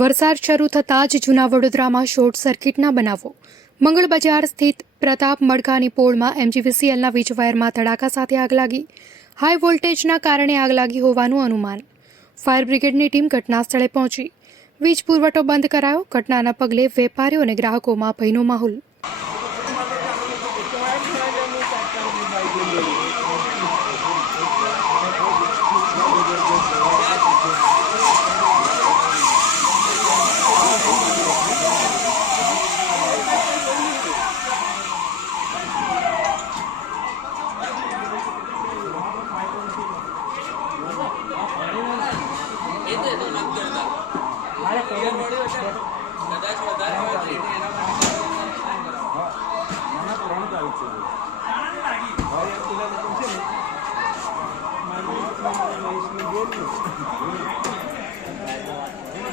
વરસાદ શરૂ થતાં જ જૂના વડોદરામાં શોર્ટ સર્કિટના બનાવો. મંગળ બજાર સ્થિત પ્રતાપ મડકાની પોળમાં MGVCLના વીજ વાયરમાં ધડાકા સાથે આગ લાગી. હાઈ વોલ્ટેજના કારણે આગ લાગી હોવાનું અનુમાન. ફાયર બ્રિગેડની ટીમ ઘટના સ્થળે પહોંચી વીજ પુરવઠો બંધ કરાયો. ઘટનાના પગલે વેપારીઓ અને ગ્રાહકોમાં ભયનો માહોલ. મારી